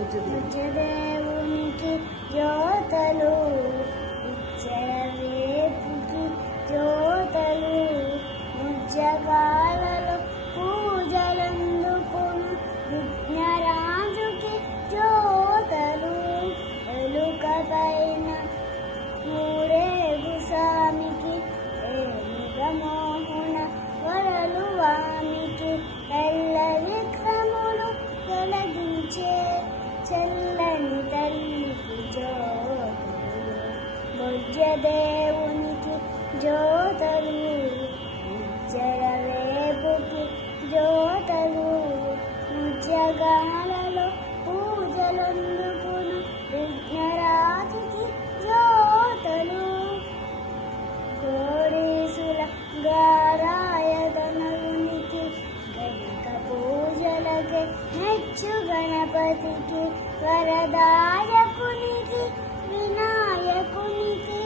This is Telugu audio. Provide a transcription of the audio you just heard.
పూజ్యదేవునికి జ్యోతలు, ఇచ్చరవేపుకి జ్యోతలు, ముజ్జగాలలో పూజలందుకును విఘ్నరాజుకి జ్యోతలు, ఎలుక పైన ఊరేగు స్వామికి ఏనుగమోహన వరలు వామికి, ఎల్ల విక్రములు తొలగించే చల్లని తల్లికి జ్యోతలు, పూజ్యదేవునికి జ్యోతలు, ఇచ్చరవేపుకి జ్యోతలు, ముజ్జగాలలో పూజలందుకును విఘ్నరాజుకి జ్యోతలు, కోడీసుల గారాయతనయునికి గణక పూజలకి మెచ్చు గణపతికి, వరదాయకునికి వినాయకునికి